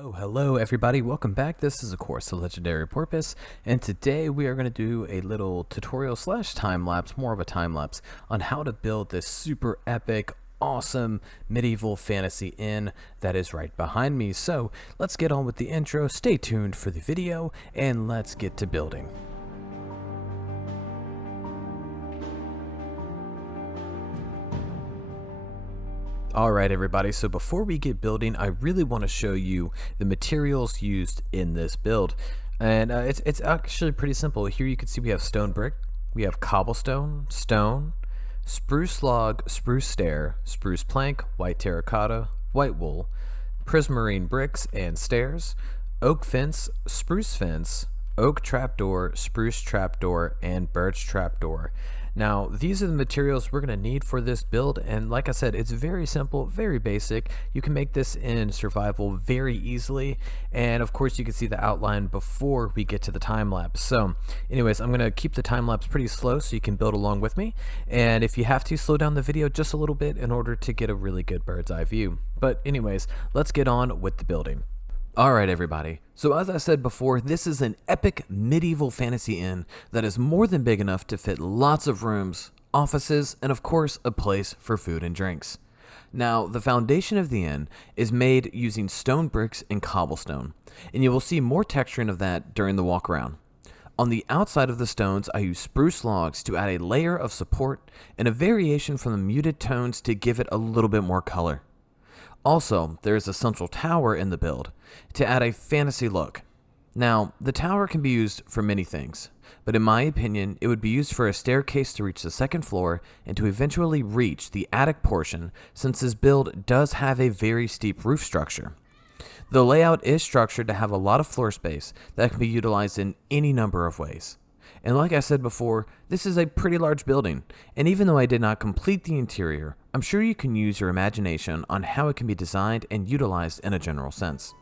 Hello everybody, welcome back. This is of course the Legendary Porpoise, and today we are going to do a little tutorial slash time-lapse, more of a time-lapse, on how to build this super epic, awesome medieval fantasy inn that is right behind me. So let's get on with the intro, stay tuned for the video, and let's get to building. Alright everybody, so before we get building, I really want to show you the materials used in this build. And it's actually pretty simple. Here you can see we have stone brick, we have cobblestone, stone, spruce log, spruce stair, spruce plank, white terracotta, white wool, prismarine bricks and stairs, oak fence, oak trapdoor, spruce trapdoor, and birch trapdoor. Now, these are the materials we're going to need for this build, and like I said, it's very simple, very basic. You can make this in survival very easily, and of course you can see the outline before we get to the time lapse. So anyways, I'm going to keep the time lapse pretty slow so you can build along with me, and if you have to, slow down the video just a little bit in order to get a really good bird's eye view. But anyways, let's get on with the building. Alright everybody, so as I said before, this is an epic medieval fantasy inn that is more than big enough to fit lots of rooms, offices, and of course a place for food and drinks. Now, the foundation of the inn is made using stone bricks and cobblestone, and you will see more texturing of that during the walk around. On the outside of the stones, I use spruce logs to add a layer of support and a variation from the muted tones to give it a little bit more color. Also, there is a central tower in the build to add a fantasy look. Now, the tower can be used for many things, but in my opinion, it would be used for a staircase to reach the second floor and to eventually reach the attic portion, since this build does have a very steep roof structure. The layout is structured to have a lot of floor space that can be utilized in any number of ways. And like I said before, this is a pretty large building, and even though I did not complete the interior, I'm sure you can use your imagination on how it can be designed and utilized in a general sense.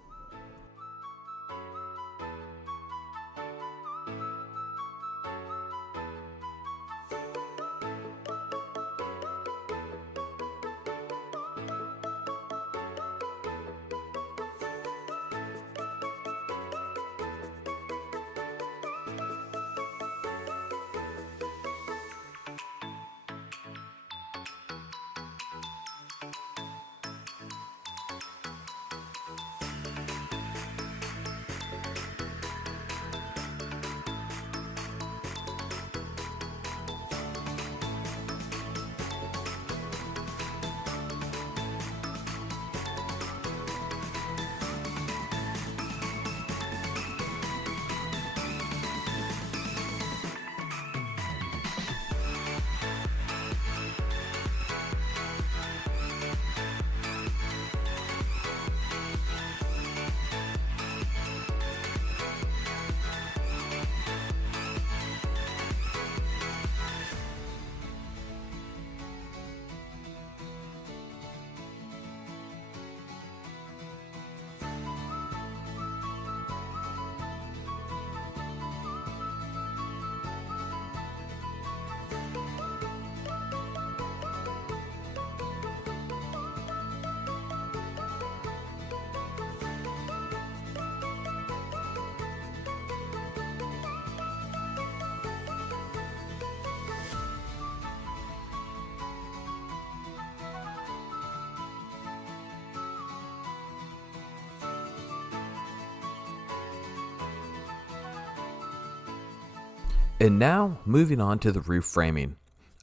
And now, moving on to the roof framing.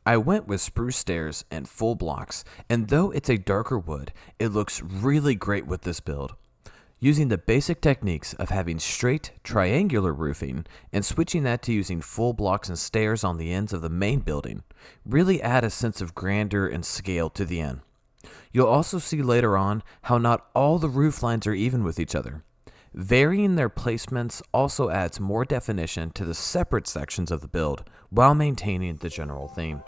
I went with spruce stairs and full blocks, and though it's a darker wood, it looks really great with this build. Using the basic techniques of having straight, triangular roofing and switching that to using full blocks and stairs on the ends of the main building really add a sense of grandeur and scale to the inn. You'll also see later on how not all the roof lines are even with each other. Varying their placements also adds more definition to the separate sections of the build while maintaining the general theme.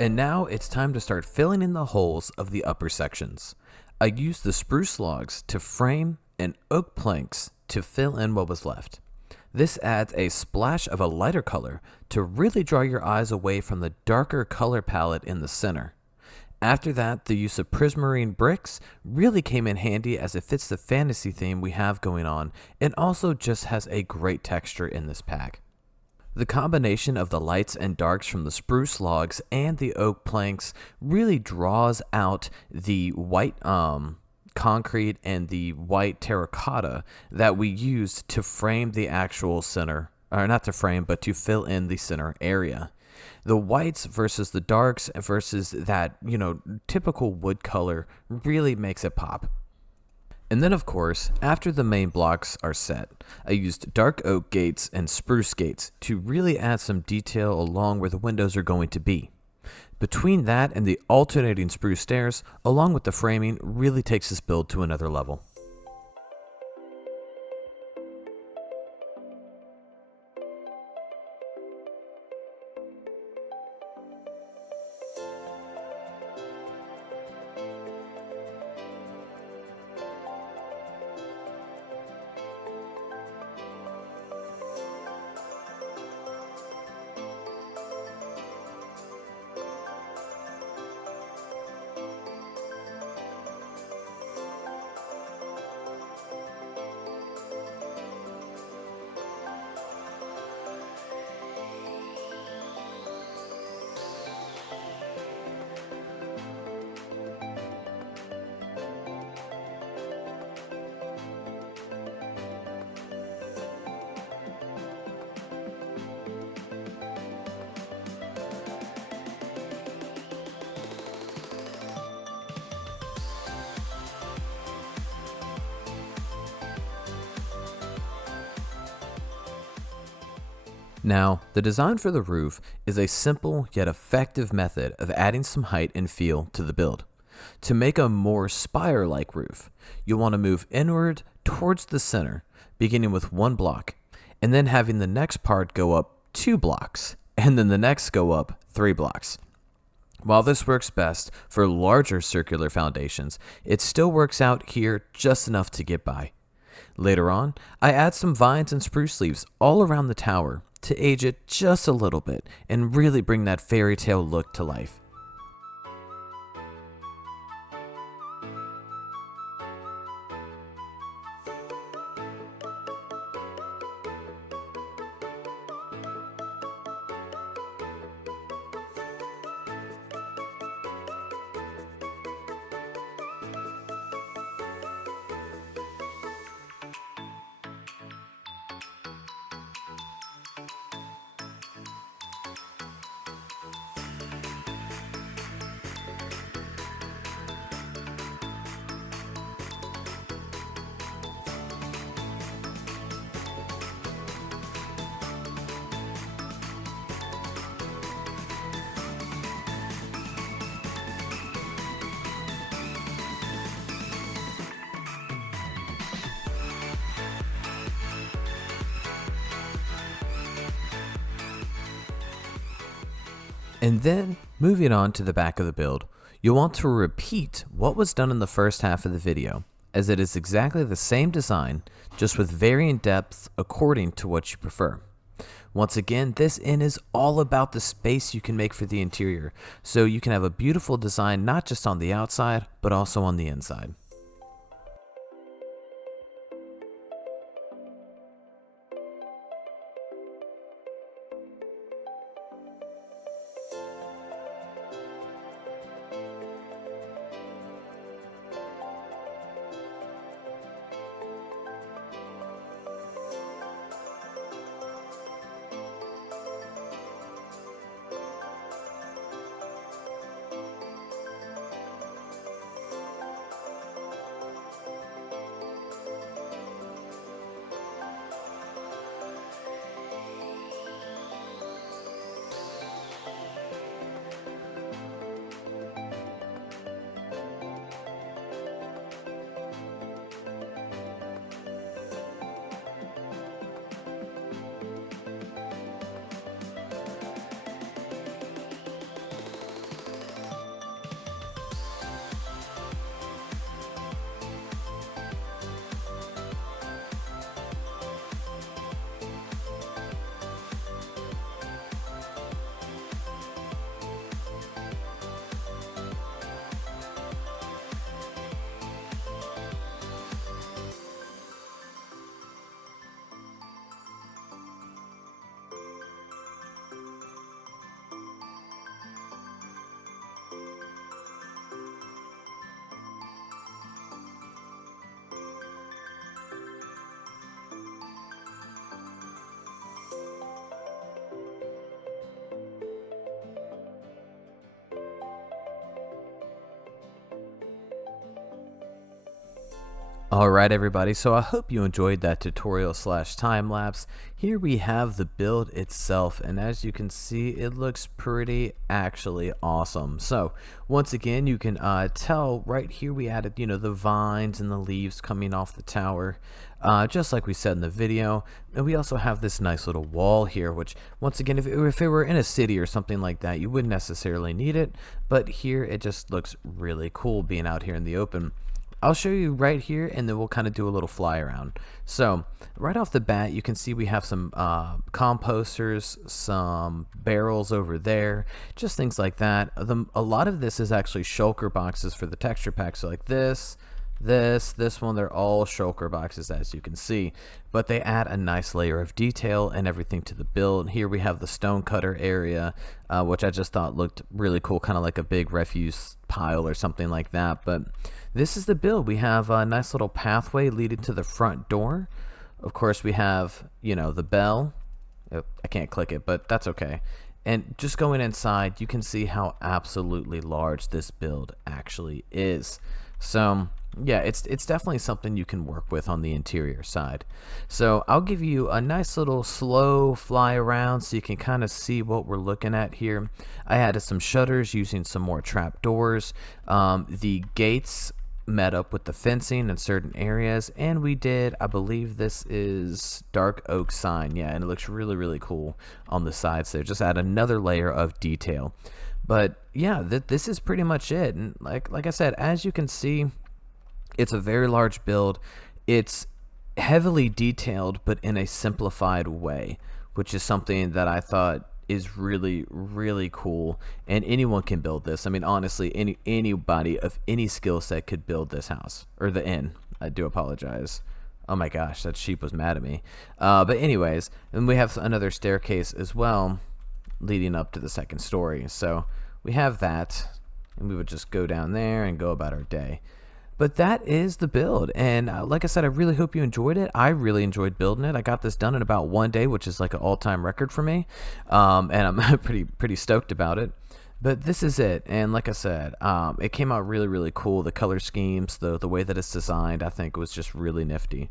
And now it's time to start filling in the holes of the upper sections. I used the spruce logs to frame and oak planks to fill in what was left. This adds a splash of a lighter color to really draw your eyes away from the darker color palette in the center. After that, the use of prismarine bricks really came in handy as it fits the fantasy theme we have going on and also just has a great texture in this pack. The combination of the lights and darks from the spruce logs and the oak planks really draws out the white concrete and the white terracotta that we used to frame the actual center, or not to frame, but to fill in the center area. The whites versus the darks versus that, typical wood color really makes it pop. And then, of course, after the main blocks are set, I used dark oak gates and spruce gates to really add some detail along where the windows are going to be. Between that and the alternating spruce stairs, along with the framing, really takes this build to another level. Now, the design for the roof is a simple yet effective method of adding some height and feel to the build. To make a more spire-like roof, you'll want to move inward towards the center, beginning with one block, and then having the next part go up 2 blocks, and then the next go up 3 blocks. While this works best for larger circular foundations, it still works out here just enough to get by. Later on, I add some vines and spruce leaves all around the tower to age it just a little bit and really bring that fairy tale look to life. And then, moving on to the back of the build, you'll want to repeat what was done in the first half of the video, as it is exactly the same design, just with varying depths according to what you prefer. Once again, this inn is all about the space you can make for the interior, so you can have a beautiful design not just on the outside, but also on the inside. Alright everybody, so I hope you enjoyed that tutorial slash time lapse. Here we have the build itself, and as you can see it looks pretty actually awesome. So once again you can tell right here we added the vines and the leaves coming off the tower, just like we said in the video. And we also have this nice little wall here, which once again if it were in a city or something like that you wouldn't necessarily need it, but here it just looks really cool being out here in the open. I'll show you right here and then we'll kind of do a little fly around. So right off the bat you can see we have some composters, some barrels over there, just things like that. A lot of this is actually shulker boxes for the texture packs, so like this one, they're all shulker boxes as you can see, but they add a nice layer of detail and everything to the build. Here we have the stone cutter area, which I just thought looked really cool, kind of like a big refuse pile or something like that. But this is the build. We have a nice little pathway leading to the front door. Of course we have the bell. I can't click it, but that's okay. And just going inside you can see how absolutely large this build actually is. So yeah, it's definitely something you can work with on the interior side. So I'll give you a nice little slow fly around so you can kind of see what we're looking at here. I added some shutters using some more trap doors. The gates met up with the fencing in certain areas, and we did, I believe this is dark oak sign, yeah, and it looks really cool on the sides there. Just add another layer of detail. But yeah, this is pretty much it. And like I said, as you can see, it's a very large build. It's heavily detailed, but in a simplified way, which is something that I thought is really cool. And anyone can build this. I mean, honestly, anybody of any skill set could build this house, or the inn. I do apologize. Oh my gosh, that sheep was mad at me. But anyways, and we have another staircase as well leading up to the second story. So we have that, and we would just go down there and go about our day. But that is the build, and like I said, I really hope you enjoyed it. I really enjoyed building it. I got this done in about one day, which is like an all-time record for me, and I'm pretty stoked about it. But this is it, and like I said, it came out really cool. The color schemes, the way that it's designed, I think was just really nifty.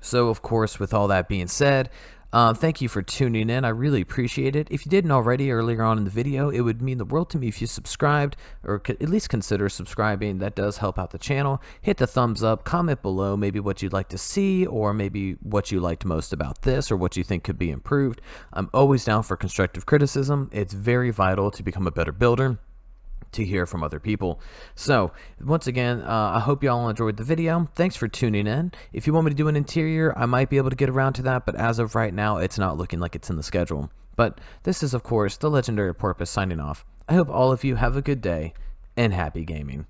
So of course, with all that being said, thank you for tuning in. I really appreciate it. If you didn't already earlier on in the video, it would mean the world to me if you subscribed, or could at least consider subscribing. That does help out the channel. Hit the thumbs up, comment below maybe what you'd like to see, or maybe what you liked most about this, or what you think could be improved. I'm always down for constructive criticism. It's very vital to become a better builder, to hear from other people. So once again, I hope you all enjoyed the video. Thanks for tuning in. If you want me to do an interior, I might be able to get around to that, but as of right now it's not looking like it's in the schedule. But this is of course the legendary Porpoise signing off. I hope all of you have a good day and happy gaming.